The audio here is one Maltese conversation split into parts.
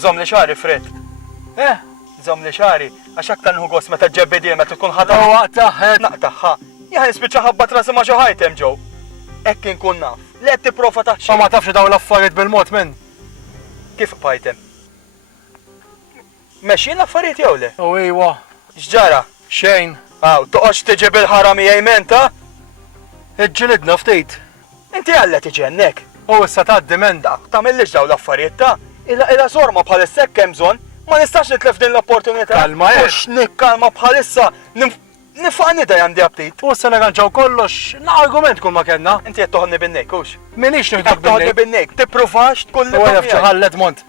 Żomm li xari fred. Żomm li xari, għax aktar nħu gost meta ġebbedil meta tkun ħadha. Waqtaħ Naqtaħħa. Jaħ nispiċċa ħabbat rasi ma' xi ħajtem ġew. Hekk inkun naf. Li qed tipprova taħxi. Ma tafx dawn l-affarijiet bil-mod minn. Kif bħajtem? Mexxin l-affarijiet jew le? U iwa. X'ġara? Xejn. Toqgħodx tiġi bil-ħarami jgħimenta? Iġġilidna ftit. Inti għalla tiġi hemmhekk. U issa tgħaddi minn Dak tagħmilx dawn l-affarijiet ta' ila żorma bħalissa hekk hemm bżonn, ma nistax nitlef din l-opportunità. Kalma hekk. Mhux nikkalma bħalissa nifaqni da għandi aptit. U issa naganġaw kollox, argument kull ma kellna. Inti qed toħodni bin-nejk hux. Minix Dak nieħdek toħodni bil-nejk. bin-nejk, tippruvax tkun U għajaf ċaħal Edmond.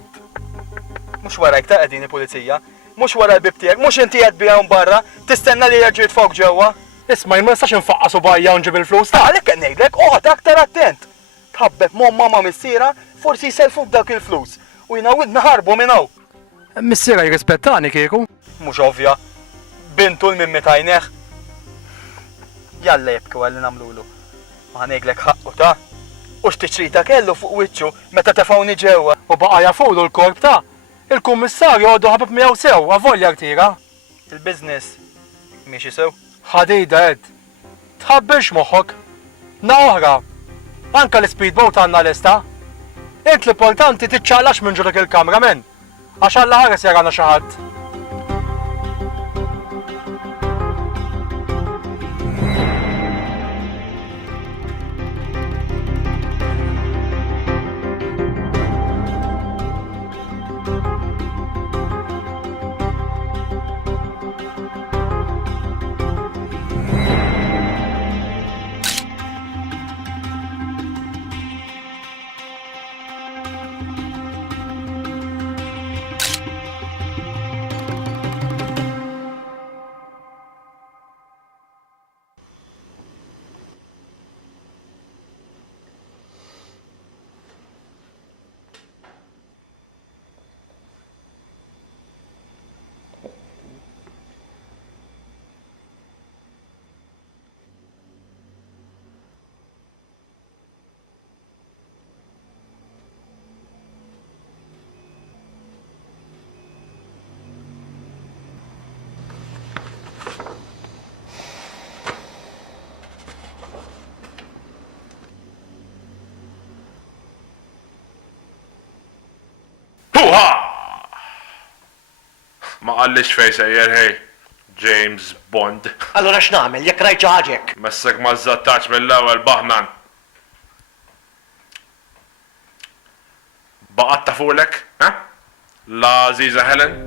Mhux warajk ta' qegħdin il-pulizija, mhux wara l-bib tiegħek, mhux inti qed bihom barra, tistenna li jerġgħu jitfgħu ġewwa. Isma' ma nistax infaqqas subajja u nġib il-flus ta' Għalhekk qed ngħidlek oqgħod aktar attent. Tħabbek mama missiera forsi jselfuk dak il-flus u jnawidna ħarbu minn hawn. Missiera jirrispettani kieku. Mhux ovvja. Bintu l-mimmi tajneħ. Jalla jibki għalli namlulu. Ma ngħidlek ħaqqu ta' u x'tiċrita kellu fuq wiċċu meta tefawni ġewwa. U baqa jafulu l-korp ta' il-kummissarju għoddu ħabib miegħu sew, għavolja ktira. Il-business miexi sew. ħadida Ed. Tħabbirx moħħok. Na oħra. Anka l-speedboat għandna lista. Int l-importanti tiċċaqlax minn ġurek il-kamra men. Għax Alla ħares jarana xi ħadd. Ma qallix fej sejjer hej, James Bond. Allora x'nagħmel jekk rajt xi ħaġek? Messek ma żattax mill-ewwel baħnan. Baqgħet ta' fuqlek, ha? La Aziza Helen?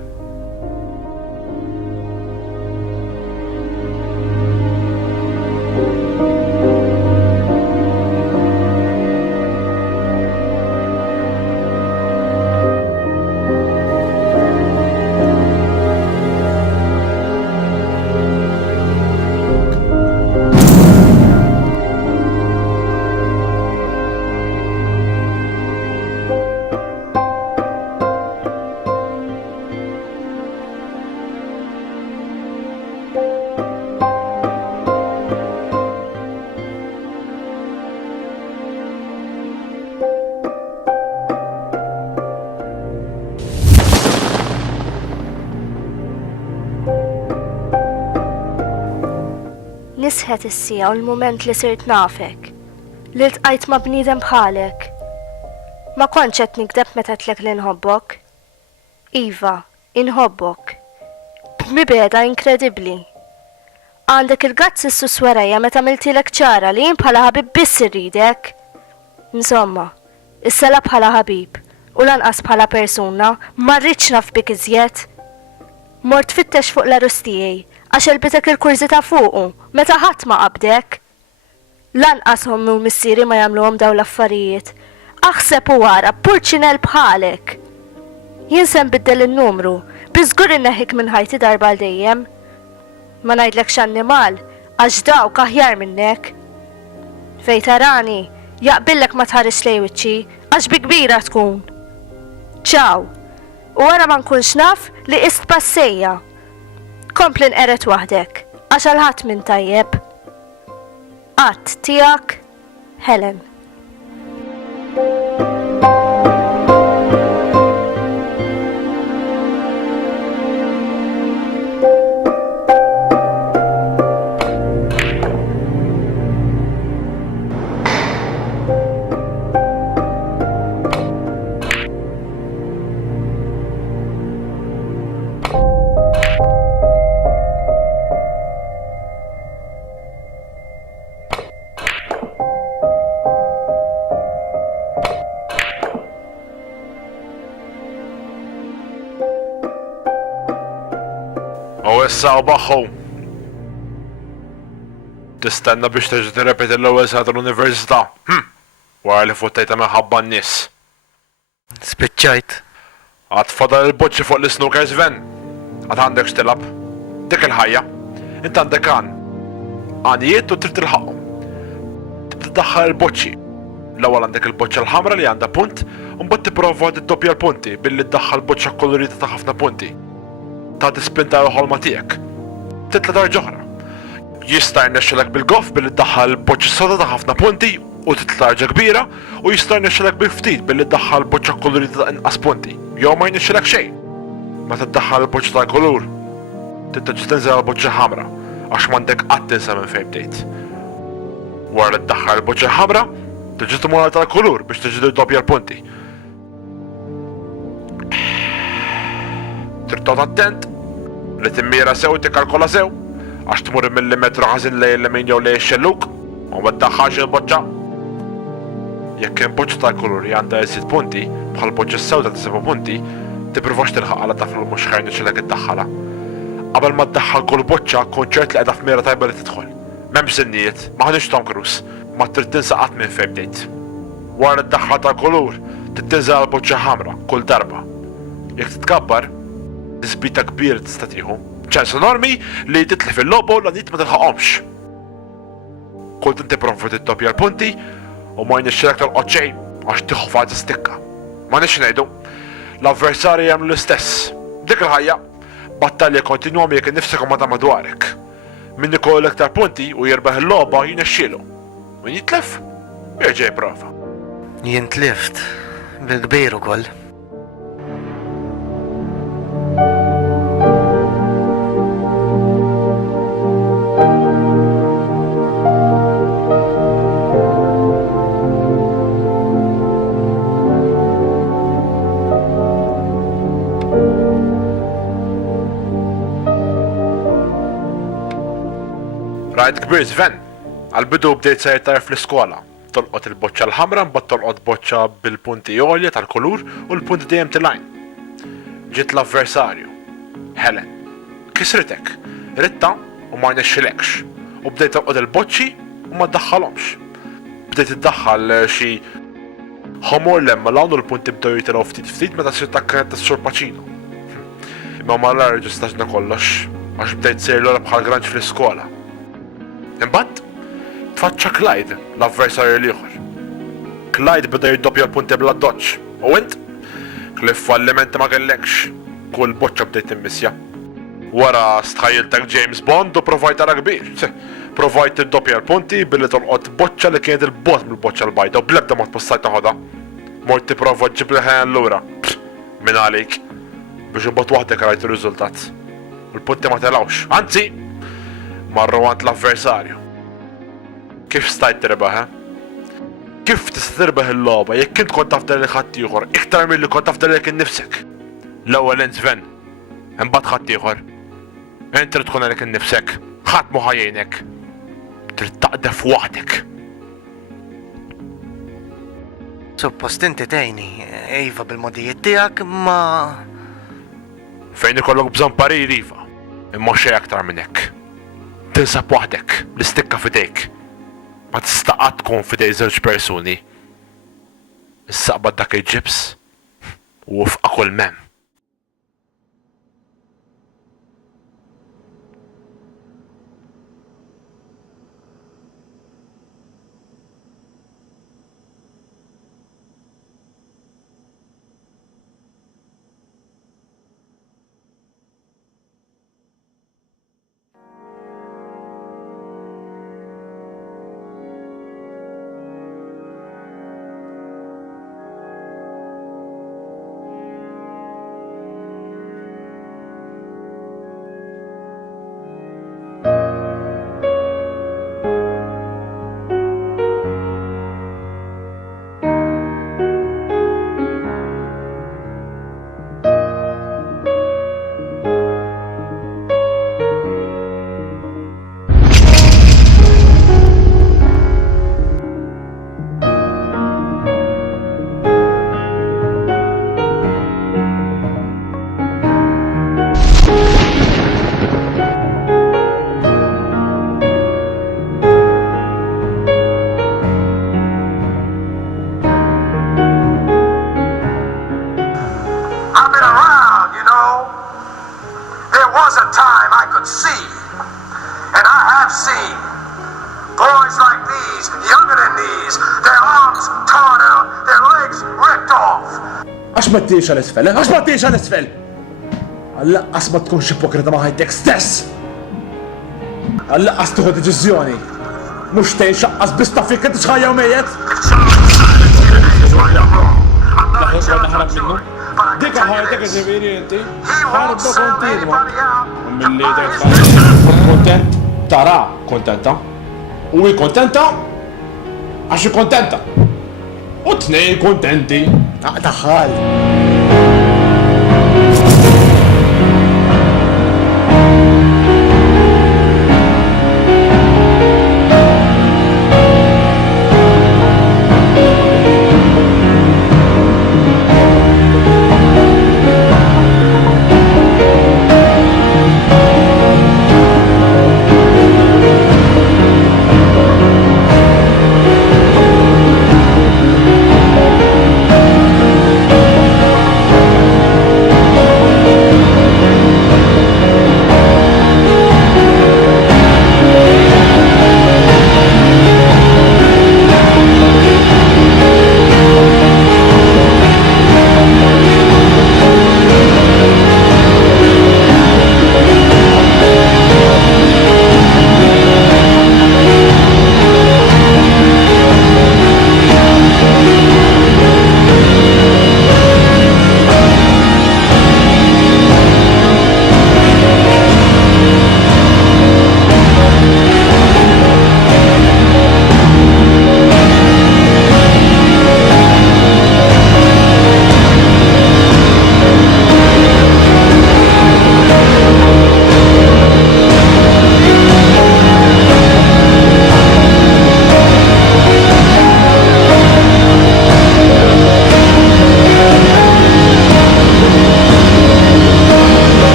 Nisħet is-sija u l-mument li sirt nafek, li ltqajt ma' bniedem bħalek. Ma kontx qed nikdeb meta tlek li nħobbok. Iva, inħobbok. B'mibeda inkredibbli. Għandek il-gazz is-suswerejja meta miltilek ċara li jien bħala ħabib biss irridek. Insomma, is-sela bħala ħabib u lanqas bħala persuna ma rridx naf bik iżjed. Mort fittex fuq l-arus tiegħi għax elbitek il-kurzita fuqu, meta ħadd ma qabdek. Lanqas hommi u missieri ma jagħmluhom dawn l-affarijiet. Aħseb u wara purċinel bħalek. Jien se nbiddel in-numru, biżgur inneħħik minn ħajti darba l dejjem. Ma ngħidlek x'annimal, għax dawk aħjar minnek. Fej tarani, jaqbillek ma tħares lej wiċċi, għax bi kbira tkun. Ċaw, u wara ma nkunx naf li qist passejja. Kompli nqeret waħdek, għax għal-ħadd minn tajjeb. Qatt tiegħek Helen. issa u baħħu. Tistenna biex terġa' tirrepeti l-ewwel sena tal-università. Wara li futtajta minħabba n-nies. Spiċċajt. Għad fadal il-boċċi fuq l-isnuker Sven. Għad għandek x'tilab. Dik il-ħajja. Int għandek għanijiet u trid tilħaqhom. Tibda tdaħħal il-boċċi. L-ewwel għandek il-boċċa l-ħamra li għandha punt, u mbagħad tipprova tiddoppja l-punti billi tdaħħal boċċa kolorita ta' ħafna punti. Ta' dispinta l-ħolma tiegħek. Titla' darġa oħra. Jista' jnexxilek bil-goff billi tdaħħal boċċa soda ta' ħafna punti u titla' darġa kbira, u jista' jnexxilek bil-ftit billi tdaħħal boċċa kolorita ta' inqas punti. Jew ma jnexxilek xejn. Meta tdaħħal il-boċċa ta' kulur, titteġġa tinżel l-boċċa ħamra għax m'għandek qatt tinsa minn fejn bdejt. Wara li tdaħħal il-boċċa ħamra, tiġi timur tal-kulur biex tiġi tiddoppja l-punti. Trid toqgħod attent li timmira sew tikkalkola sew għax tmur millimetru ħażin lejn l-lemin jew lejn ix-xelluk u ma tdaħħalx il-boċċa. Jekk hemm boċċa tal-kulur li għandha iżjed punti bħal boċċa sewda ta' 7 punti, tippruvax tilħaq għal taf li mhux ħajn ixilek iddaħħalha. Qabel ma ddaħħal kull boċċa kun ċert li qiegħda f'mira tajba li tidħol. M'hemmx sinnijiet, maħniex Tom Cruise, ma trid tinsa qatt minn fejn bdejt. Wara d-daħħal tal-kulur, trid tinżel l-boċċa ħamra kull darba. Jekk titkabbar, tisbita kbir tista' tieħu. ċans enormi li titlef il-lobo l-għanijiet ma tilħaqhomx. Kult inti provu tiddoppja l-punti u ma jnexxilek tolqod xejn għax tieħu faża stikka. Ma nix ngħidu, l-avversarji jagħmlu l-istess. Dik il-ħajja, battalja kontinwa mieghek innifsek ma ta' madwarek. Min ikollu aktar punti u jirbaħ il-logħba jinexxielu. Min jitlef, jerġa' jipprova. Jien tlift, bil-kbir ukoll. Rajt kbir Sven, għal-bidu bdejt sejtar fl-iskola. Tolqot il-boċċa l-ħamra, mbagħad tolqot boċċa bil-punti għolja tal-kulur u l-punti dejjem tilhaqn. Ġiet l-avversarju, Helen. Kisritek, ritta u ma jnexxilekx. U bdejt tolqot il-boċċi u ma ddaħħalhomx. Bdejt iddaħħal xi ħomor lemma l-għandu l-punti bdew jitilgħu ftit ftit meta sir takkanet tas-Sur Pacino. Imma ma reġistraġna kollox, għax bdejt sejr l bħal granġ fl-iskola. Imbagħad tfaċċa Clyde, l-avversarju l-ieħor. Clyde beda jiddoppja l-punti bla-doċċ, u int? Klif fallimenti ma kellekx, kull boċċa bdejt immissja. Wara stħajjiltek James Bond u provajt ara kbir. Provajt tiddoppja l-punti billi tolqot boċċa li kienet il-bot mill-boċċa l-bajda u bl-ebda ma tpossajt taħodha. Mort tipprova ġġib li ħen lura. Min għalik, biex imbagħad waħdek rajt ir-riżultat. U l-punti ma telgħux, anzi, marru għand l-avversarju. Kif stajt tirbaħ, Kif tista' tirbaħ il-logħba jekk int kont taf dalek ħadd ieħor iktar milli kont taf dalek innifsek? L-ewwel int Sven, imbagħad ħadd ieħor. Int trid tkun għalek innifsek, ħadd mhu ħajjejnek. Trid taqdef waħdek. Suppost inti tgħinni, iva bil-modijiet tiegħek ma. Fejn ikollok bżonn parir iva, imma xejn aktar minn hekk. Tinsab waħdek, l-istikka f'idejk. Ma tista' qatt tkun f'idej żewġ persuni. Issaqbad dak il-ġibs u wufqa kull mem. not see. And I have seen boys like these, younger than these, their arms torn out, their legs ripped off. Għax ma t-tiex għal-isfel, għax ma t-tiex għal-isfel! Għallaqqas ma tkunx ipokrita ma ħajtek stess! Għallaqqas tuħu deċiżjoni! Mux tgħid xaqqas biss ta' fikka tixħajja u mejjed! Daħħal naħrab minnu? Dika ħajtek ġiviri inti! Ħarbba kontinwa! Mill-li dek kontent, tara kontenta. U kontenta, għax kontenta. U t-nej kontenti. Daħħal.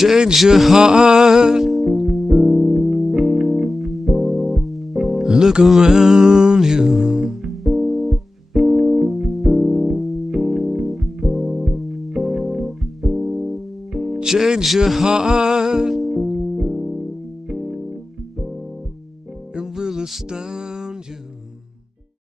Change your heart. Look around you. Change your heart. It will astound you.